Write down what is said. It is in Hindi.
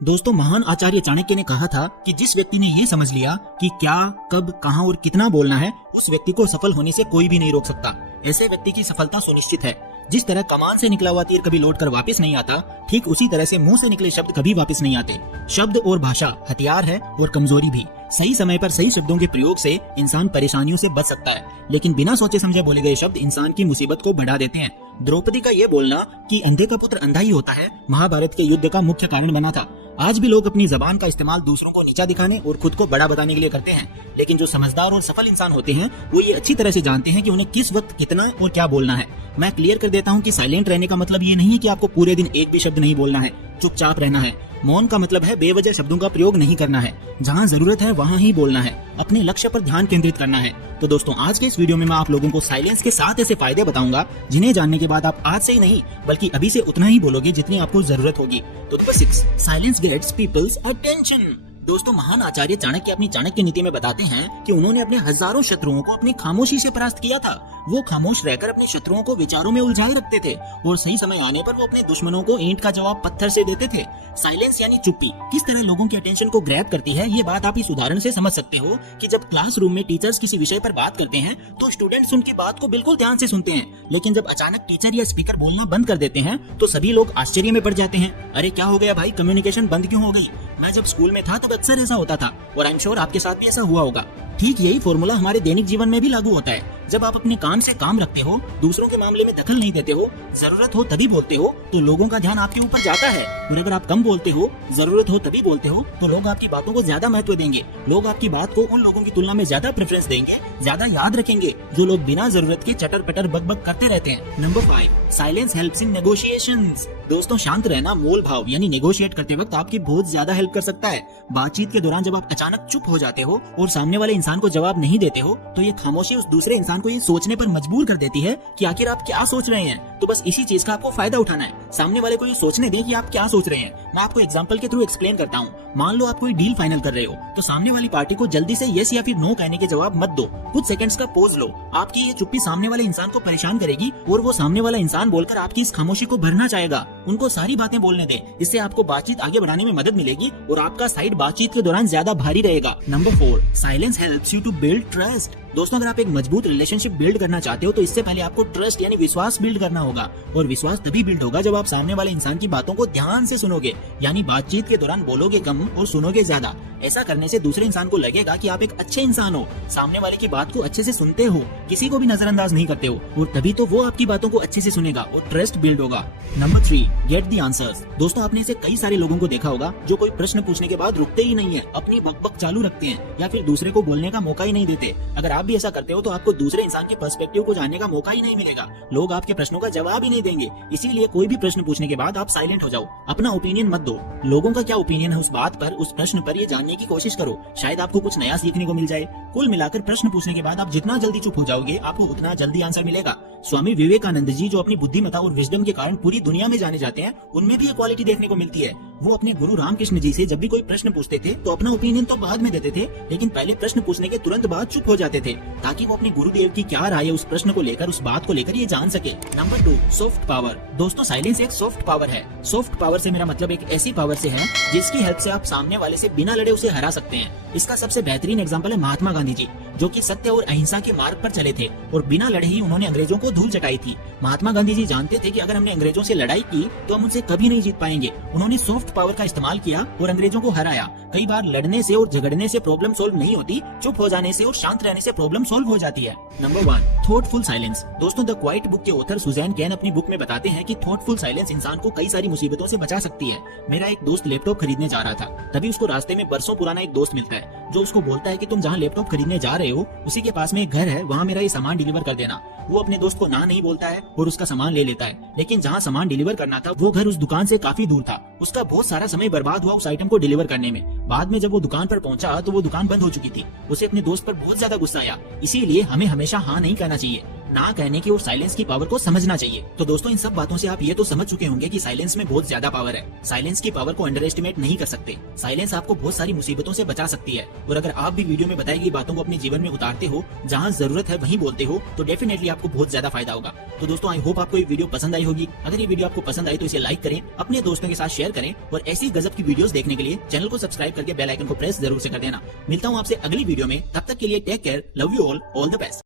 दोस्तों, महान आचार्य चाणक्य ने कहा था कि जिस व्यक्ति ने ये समझ लिया कि क्या, कब, कहां और कितना बोलना है, उस व्यक्ति को सफल होने से कोई भी नहीं रोक सकता। ऐसे व्यक्ति की सफलता सुनिश्चित है। जिस तरह कमान से निकला हुआ तीर कभी लौटकर वापस नहीं आता, ठीक उसी तरह से मुंह से निकले शब्द कभी वापस नहीं आते। शब्द और भाषा हथियार है और कमजोरी भी। सही समय पर सही शब्दों के प्रयोग से इंसान परेशानियों से बच सकता है, लेकिन बिना सोचे समझे बोले गए शब्द इंसान की मुसीबत को बढ़ा देते हैं। द्रौपदी का ये बोलना कि अंधे का पुत्र अंधा ही होता है, महाभारत के युद्ध का मुख्य कारण बना था। आज भी लोग अपनी जबान का इस्तेमाल दूसरों को नीचा दिखाने और खुद को बड़ा बताने के लिए करते हैं, लेकिन जो समझदार और सफल इंसान होते हैं वो ये अच्छी तरह से जानते हैं कि उन्हें किस वक्त कितना और क्या बोलना है। मैं क्लियर कर देता हूँ कि साइलेंट रहने का मतलब ये नहीं है कि आपको पूरे दिन एक भी शब्द नहीं बोलना है, चुपचाप रहना है। मौन का मतलब है बेवजह शब्दों का प्रयोग नहीं करना है। जहाँ जरूरत है वहाँ ही बोलना है, अपने लक्ष्य पर ध्यान केंद्रित करना है। तो दोस्तों, आज के इस वीडियो में मैं आप लोगों को साइलेंस के 7 ऐसे फायदे बताऊंगा जिन्हें जानने के बाद आप आज से ही नहीं बल्कि अभी से उतना ही बोलोगे जितनी आपको जरूरत होगी। तो number 6, silence gets people's attention. दोस्तों, महान आचार्य चाणक्य अपनी चाणक्य नीति में बताते हैं कि उन्होंने अपने हजारों शत्रुओं को अपनी खामोशी से परास्त किया था। वो खामोश रहकर अपने शत्रुओं को विचारों में उलझाए रखते थे और सही समय आने पर वो अपने दुश्मनों को ईंट का जवाब पत्थर से देते थे। साइलेंस यानी चुप्पी किस तरह लोगों की अटेंशन को ग्रैब करती है, ये बात आप इस उदाहरण से समझ सकते हो कि जब क्लासरूम में टीचर्स किसी विषय पर बात करते हैं तो स्टूडेंट्स उनकी बात को बिल्कुल ध्यान से सुनते हैं, लेकिन जब अचानक टीचर या स्पीकर बोलना बंद कर देते हैं तो सभी लोग आश्चर्य में पड़ जाते हैं। अरे क्या हो गया भाई, कम्युनिकेशन बंद क्यों हो गई? मैं जब स्कूल में था तब अक्सर ऐसा होता था और आई एम श्योर आपके साथ भी ऐसा हुआ होगा। ठीक यही फॉर्मूला हमारे दैनिक जीवन में भी लागू होता है। जब आप अपने काम से काम रखते हो, दूसरों के मामले में दखल नहीं देते हो, जरूरत हो तभी बोलते हो, तो लोगों का ध्यान आपके ऊपर जाता है। और अगर आप कम बोलते हो, जरूरत हो तभी बोलते हो, तो लोग आपकी बातों को ज्यादा महत्व देंगे। लोग आपकी बात को उन लोगों की तुलना में ज्यादा प्रेफरेंस देंगे, ज्यादा याद रखेंगे जो लोग बिना जरूरत के चटर पटर बक बक करते रहते हैं। Number 5, silence helps in negotiations. दोस्तों, शांत रहना मोल भाव यानी नेगोशिएट करते वक्त आपकी बहुत ज्यादा हेल्प कर सकता है। बातचीत के दौरान जब आप अचानक चुप हो जाते हो और सामने वाले इंसान को जवाब नहीं देते हो, तो ये खामोशी उस दूसरे इंसान को ये सोचने पर मजबूर कर देती है कि आखिर आप क्या सोच रहे हैं। तो बस इसी चीज का आपको फायदा उठाना है। सामने वाले को ये सोचने दें कि आप क्या सोच रहे हैं। मैं आपको एग्जांपल के थ्रू एक्सप्लेन करता हूँ। मान लो आप कोई डील फाइनल कर रहे हो, तो सामने वाली पार्टी को जल्दी से यस या फिर नो कहने के जवाब मत दो। कुछ सेकंड्स का पॉज लो। आपकी ये चुप्पी सामने वाले इंसान को परेशान करेगी और वो सामने वाला इंसान बोलकर आपकी इस खामोशी को भरना चाहेगा। उनको सारी बातें बोलने दें, इससे आपको बातचीत आगे बढ़ाने में मदद मिलेगी और आपका साइड बातचीत के दौरान ज्यादा भारी रहेगा। Number 4, silence helps you to build trust. दोस्तों, अगर आप एक मजबूत रिलेशनशिप बिल्ड करना चाहते हो तो इससे पहले आपको ट्रस्ट यानी विश्वास बिल्ड करना होगा। और विश्वास तभी बिल्ड होगा जब आप सामने वाले इंसान की बातों को ध्यान से सुनोगे, यानी बातचीत के दौरान बोलोगे कम और सुनोगे ज्यादा। ऐसा करने से दूसरे इंसान को लगेगा कि आप एक अच्छे इंसान हो, सामने वाले की बात को अच्छे से सुनते हो, किसी को भी नजरअंदाज नहीं करते हो, और तभी तो वो आपकी बातों को अच्छे से सुनेगा और ट्रस्ट बिल्ड होगा। Number 3, get the answers. दोस्तों, आपने ऐसे कई सारे लोगों को देखा होगा जो कोई प्रश्न पूछने के बाद रुकते ही नहीं है, अपनी बकबक चालू रखते हैं या फिर दूसरे को बोलने का मौका ही नहीं देते। अगर आप भी ऐसा करते हो तो आपको दूसरे इंसान के पर्सपेक्टिव को जानने का मौका ही नहीं मिलेगा। लोग आपके प्रश्नों का जवाब ही नहीं देंगे। इसीलिए कोई भी प्रश्न पूछने के बाद आप साइलेंट हो जाओ, अपना ओपिनियन मत दो। लोगों का क्या ओपिनियन है उस बात पर, उस प्रश्न पर, ये जानने की कोशिश करो। शायद आपको कुछ नया सीखने को मिल जाए। कुल मिलाकर प्रश्न पूछने के बाद आप जितना जल्दी चुप हो जाओगे, आपको उतना जल्दी आंसर मिलेगा। स्वामी विवेकानंद जी, जो अपनी बुद्धिमत्ता और विजडम के कारण पूरी दुनिया में जाने जाते हैं, उनमें भी ये क्वालिटी देखने को मिलती है। वो अपने गुरु रामकृष्ण जी से जब भी कोई प्रश्न पूछते थे तो अपना ओपिनियन तो बाद में देते थे, लेकिन पहले प्रश्न पूछने के तुरंत बाद चुप हो जाते थे, ताकि वो अपने गुरुदेव की क्या राय है उस प्रश्न को लेकर, उस बात को लेकर ये जान सके। Number 2, soft power. दोस्तों, साइलेंस एक सॉफ्ट पावर है। सॉफ्ट पावर से मेरा मतलब एक ऐसी पावर से है जिसकी हेल्प से आप सामने वाले से बिना लड़े उसे हरा सकते हैं। इसका सबसे बेहतरीन एग्जाम्पल है महात्मा गांधी जी, जो कि सत्य और अहिंसा के मार्ग पर चले थे और बिना लड़े ही उन्होंने अंग्रेजों को धूल चटाई थी। महात्मा गांधी जी जानते थे कि अगर हमने अंग्रेजों से लड़ाई की तो हम उनसे कभी नहीं जीत पाएंगे। उन्होंने सॉफ्ट पावर का इस्तेमाल किया और अंग्रेजों को हराया। कई बार लड़ने से और झगड़ने से प्रॉब्लम सॉल्व नहीं होती, चुप हो जाने से और शांत रहने से प्रॉब्लम सॉल्व हो जाती है। Number 1, thoughtful silence. दोस्तों, द क्वाइट बुक के ऑथर सुजैन कैन अपनी बुक में बताते हैं कि थॉटफुल साइलेंस इंसान को कई सारी मुसीबतों से बचा सकती है। मेरा एक दोस्त लैपटॉप खरीदने जा रहा था, तभी उसको रास्ते में बरसों पुराना एक दोस्त मिलता है जो उसको बोलता है कि तुम जहाँ लैपटॉप खरीदने जा रहे हो उसी के पास में एक घर है, वहाँ मेरा ये सामान डिलीवर कर देना। वो अपने दोस्त को ना नहीं बोलता है और उसका सामान ले लेता है, लेकिन जहाँ सामान डिलीवर करना था वो घर उस दुकान से काफी दूर था। उसका बहुत सारा समय बर्बाद हुआ उस आइटम को डिलीवर करने में। बाद में जब वो दुकान पर पहुंचा तो वो दुकान बंद हो चुकी थी। उसे अपने दोस्त पर बहुत ज्यादा गुस्सा आया। इसीलिए हमें हमेशा हाँ नहीं कहना चाहिए। ना कहने की और साइलेंस की पावर को समझना चाहिए। तो दोस्तों इन सब बातों से आप ये तो समझ चुके होंगे कि साइलेंस में बहुत ज्यादा पावर है। साइलेंस की पावर को अंडर एस्टिमेट नहीं कर सकते। साइलेंस आपको बहुत सारी मुसीबतों से बचा सकती है। और अगर आप भी वीडियो में बताई गई बातों को अपने जीवन में उतारते हो, जहाँ जरूरत है वहीं बोलते हो, तो डेफिनेटली आपको बहुत ज्यादा फायदा होगा। तो दोस्तों आई होप आपको ये वीडियो पसंद आई होगी। अगर ये वीडियो आपको पसंद आई तो इसे लाइक करें, अपने दोस्तों के साथ शेयर करें और ऐसी गजब की वीडियोस देखने के लिए चैनल को सब्सक्राइब करके बेल आइकन को प्रेस जरूर से कर देना। मिलता हूँ आपसे अगली वीडियो में, तब तक के लिए take care, love you all the best.